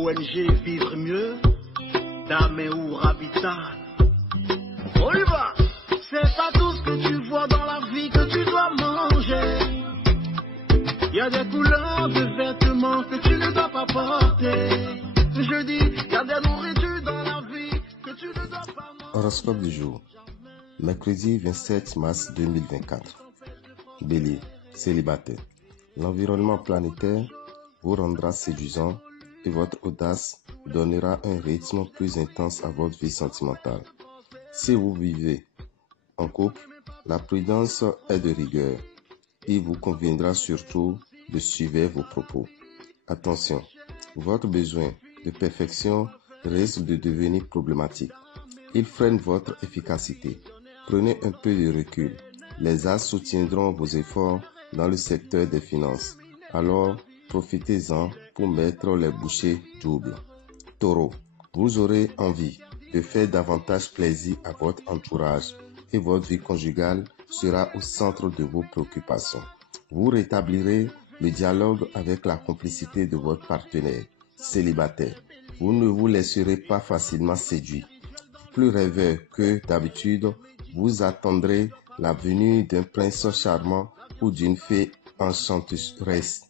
ONG Vivre Mieux, d'Améou Habitat. On y va. C'est pas tout ce que tu vois dans la vie que tu dois manger. Il y a des couleurs de vêtements que tu ne dois pas porter. Je dis, il y a des nourritures dans la vie que tu ne dois pas manger. Horoscope du jour. Mercredi 27 mars 2024. Bélier, célibataire. L'environnement planétaire vous rendra séduisant et votre audace donnera un rythme plus intense à votre vie sentimentale. Si vous vivez en couple, la prudence est de rigueur. Il vous conviendra surtout de suivre vos propos. Attention, votre besoin de perfection risque de devenir problématique. Il freine votre efficacité. Prenez un peu de recul. Les as soutiendront vos efforts dans le secteur des finances. Alors, profitez-en pour mettre les bouchées doubles. Taureau, vous aurez envie de faire davantage plaisir à votre entourage et votre vie conjugale sera au centre de vos préoccupations. Vous rétablirez le dialogue avec la complicité de votre partenaire. Célibataire, vous ne vous laisserez pas facilement séduire. Plus rêveur que d'habitude, vous attendrez la venue d'un prince charmant ou d'une fée enchanteresse.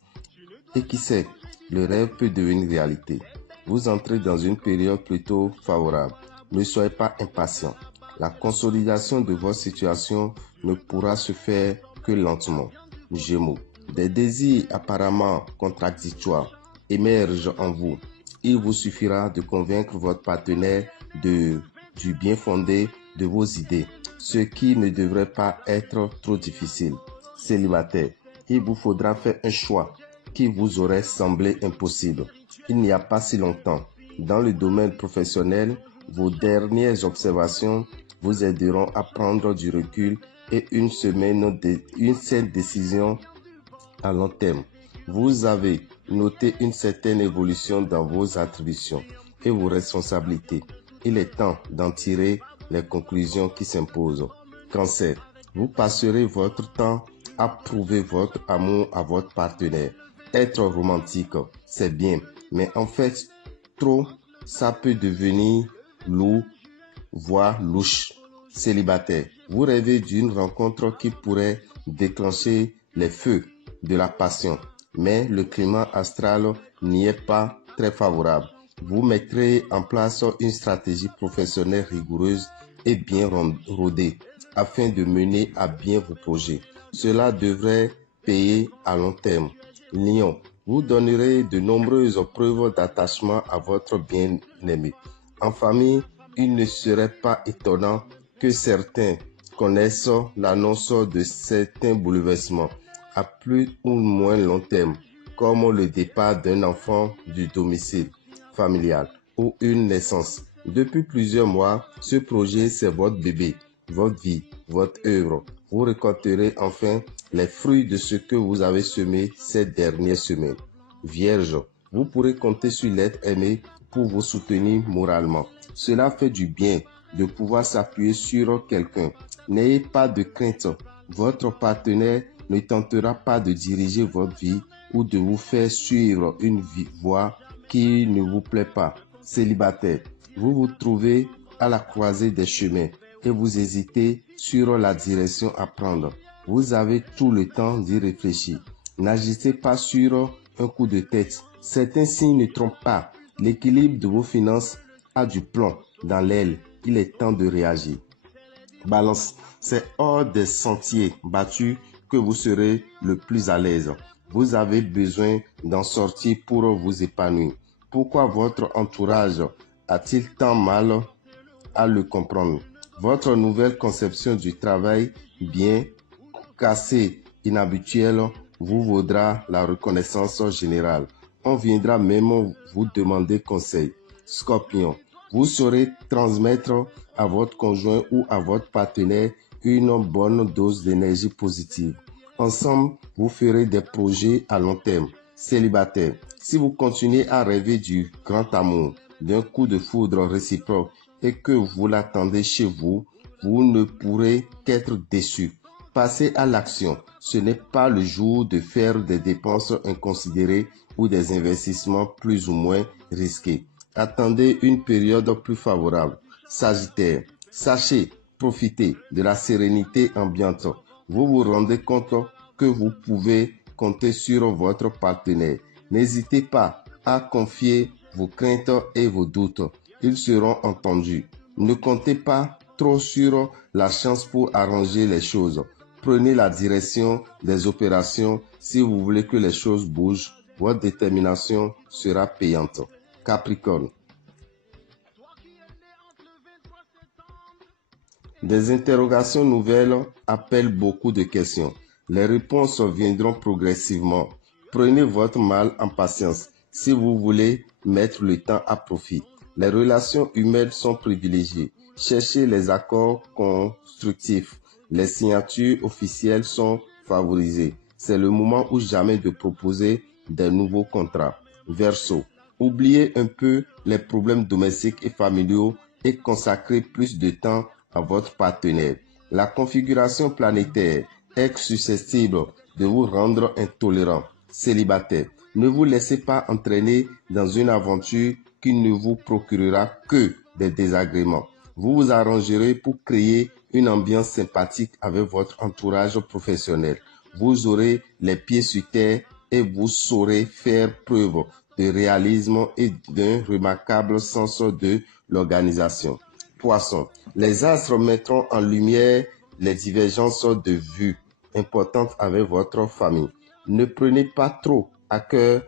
Et qui sait, le rêve peut devenir réalité. Vous entrez dans une période plutôt favorable. Ne soyez pas impatient. La consolidation de votre situation ne pourra se faire que lentement. Gémeaux, des désirs apparemment contradictoires émergent en vous. Il vous suffira de convaincre votre partenaire du bien fondé de vos idées, ce qui ne devrait pas être trop difficile. Célibataire, il vous faudra faire un choix qui vous aurait semblé impossible. Il n'y a pas si longtemps, dans le domaine professionnel, vos dernières observations vous aideront à prendre du recul et une seule décision à long terme. Vous avez noté une certaine évolution dans vos attributions et vos responsabilités. Il est temps d'en tirer les conclusions qui s'imposent. Cancer, vous passerez votre temps à prouver votre amour à votre partenaire. Être romantique, c'est bien, mais en fait, trop, ça peut devenir lourd, voire louche. Célibataire, vous rêvez d'une rencontre qui pourrait déclencher les feux de la passion, mais le climat astral n'y est pas très favorable. Vous mettrez en place une stratégie professionnelle rigoureuse et bien rodée afin de mener à bien vos projets. Cela devrait payer à long terme. Lion, vous donnerez de nombreuses preuves d'attachement à votre bien-aimé. En famille, il ne serait pas étonnant que certains connaissent l'annonce de certains bouleversements à plus ou moins long terme, comme le départ d'un enfant du domicile familial ou une naissance. Depuis plusieurs mois, ce projet, c'est votre bébé, votre vie, votre œuvre. Vous récolterez enfin les fruits de ce que vous avez semé ces dernières semaines. Vierge, vous pourrez compter sur l'être aimé pour vous soutenir moralement. Cela fait du bien de pouvoir s'appuyer sur quelqu'un. N'ayez pas de crainte. Votre partenaire ne tentera pas de diriger votre vie ou de vous faire suivre une voie qui ne vous plaît pas. Célibataire, vous vous trouvez à la croisée des chemins et vous hésitez sur la direction à prendre. Vous avez tout le temps d'y réfléchir. N'agissez pas sur un coup de tête. Certains signes ne trompent pas. L'équilibre de vos finances a du plomb dans l'aile. Il est temps de réagir. Balance, c'est hors des sentiers battus que vous serez le plus à l'aise. Vous avez besoin d'en sortir pour vous épanouir. Pourquoi votre entourage a-t-il tant mal à le comprendre? Votre nouvelle conception du travail bien cassée, inhabituelle, vous vaudra la reconnaissance générale. On viendra même vous demander conseil. Scorpion, vous saurez transmettre à votre conjoint ou à votre partenaire une bonne dose d'énergie positive. Ensemble, vous ferez des projets à long terme. Célibataire, si vous continuez à rêver du grand amour, d'un coup de foudre réciproque et que vous l'attendez chez vous, vous ne pourrez qu'être déçu. Passez à l'action. Ce n'est pas le jour de faire des dépenses inconsidérées ou des investissements plus ou moins risqués. Attendez une période plus favorable. Sagittaire, sachez profiter de la sérénité ambiante. Vous vous rendez compte que vous pouvez compter sur votre partenaire. N'hésitez pas à confier vos craintes et vos doutes. Ils seront entendus. Ne comptez pas trop sur la chance pour arranger les choses. Prenez la direction des opérations si vous voulez que les choses bougent. Votre détermination sera payante. Capricorne. Des interrogations nouvelles appellent beaucoup de questions. Les réponses viendront progressivement. Prenez votre mal en patience si vous voulez mettre le temps à profit. Les relations humaines sont privilégiées. Cherchez les accords constructifs. Les signatures officielles sont favorisées. C'est le moment ou jamais de proposer des nouveaux contrats. Verseau. Oubliez un peu les problèmes domestiques et familiaux et consacrez plus de temps à votre partenaire. La configuration planétaire est susceptible de vous rendre intolérant. Célibataire, ne vous laissez pas entraîner dans une aventure qui ne vous procurera que des désagréments. Vous vous arrangerez pour créer une ambiance sympathique avec votre entourage professionnel. Vous aurez les pieds sur terre et vous saurez faire preuve de réalisme et d'un remarquable sens de l'organisation. Poisson, les astres mettront en lumière les divergences de vues importantes avec votre famille. Ne prenez pas trop à cœur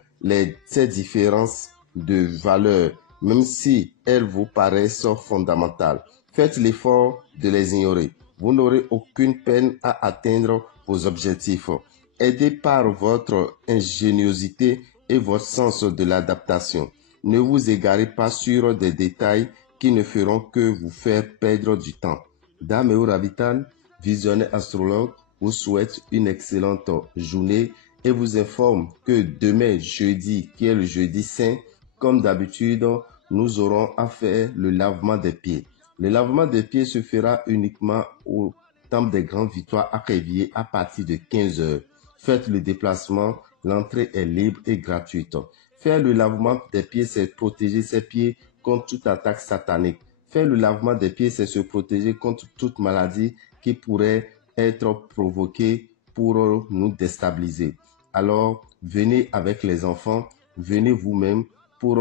ces différences de valeurs, même si elles vous paraissent fondamentales. Faites l'effort de les ignorer. Vous n'aurez aucune peine à atteindre vos objectifs. Aidez par votre ingéniosité et votre sens de l'adaptation. Ne vous égarez pas sur des détails qui ne feront que vous faire perdre du temps. Dame Ravitan, visionnaire astrologue, vous souhaite une excellente journée et vous informe que demain, jeudi, qui est le jeudi saint, comme d'habitude, nous aurons à faire le lavement des pieds. Le lavement des pieds se fera uniquement au temple des grandes victoires à Réveillé à partir de 15 h. Faites le déplacement, l'entrée est libre et gratuite. Faire le lavement des pieds, c'est protéger ses pieds contre toute attaque satanique. Faire le lavement des pieds, c'est se protéger contre toute maladie qui pourrait être provoquée pour nous déstabiliser. Alors, venez avec les enfants, venez vous-même pour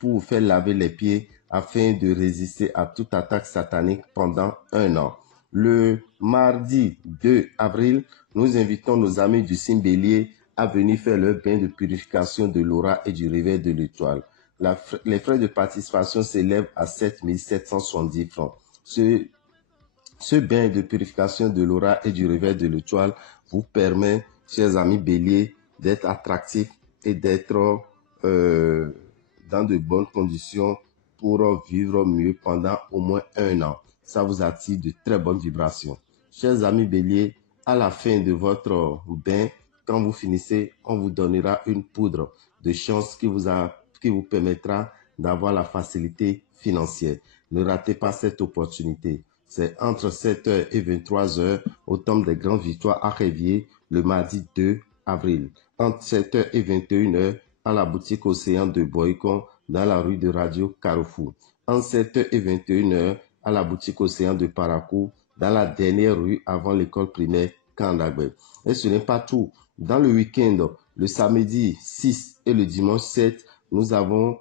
vous faire laver les pieds afin de résister à toute attaque satanique pendant 1 an. Le mardi 2 avril, nous invitons nos amis du signe Bélier à venir faire leur bain de purification de l'aura et du réveil de l'étoile. Les frais de participation s'élèvent à 7 770 francs. Ce bain de purification de l'aura et du réveil de l'étoile vous permet, chers amis Bélier, d'être attractifs et d'être dans de bonnes conditions pour vivre mieux pendant au moins 1 an. Ça vous attire de très bonnes vibrations. Chers amis Bélier, à la fin de votre bain, quand vous finissez, on vous donnera une poudre de chance qui vous permettra d'avoir la facilité financière. Ne ratez pas cette opportunité. C'est entre 7h et 23h au temple des grandes victoires à Réveillé le mardi 2 avril. Entre 7h et 21h à la boutique Océan de Boycon dans la rue de Radio Carrefour. Entre 7h et 21h à la boutique Océan de Parakou dans la dernière rue avant l'école primaire Kandagbe. Et ce n'est pas tout. Dans le week-end, le samedi 6 et le dimanche 7, nous avons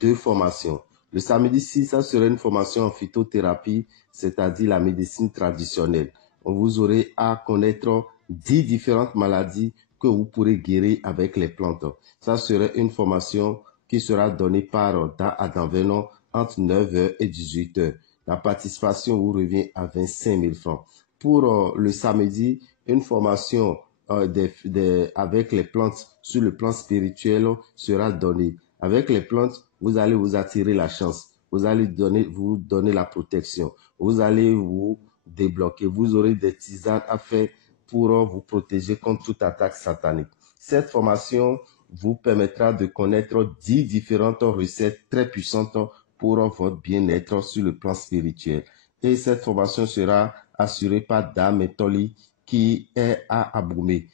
2 formations. Le samedi 6, ça sera une formation en phytothérapie, c'est-à-dire la médecine traditionnelle. Vous aurez à connaître 10 différentes maladies que vous pourrez guérir avec les plantes. Ça sera une formation qui sera donnée par Adam Venon entre 9h et 18h. La participation vous revient à 25 000 francs. Pour le samedi, une formation avec les plantes sur le plan spirituel sera donnée. Avec les plantes, vous allez vous attirer la chance. Vous allez vous donner la protection. Vous allez vous débloquer. Vous aurez des tisanes à faire pour vous protéger contre toute attaque satanique. Cette formation vous permettra de connaître 10 différentes recettes très puissantes pour votre bien-être sur le plan spirituel. Et cette formation sera assuré par Dame Toli qui est à Aboumé.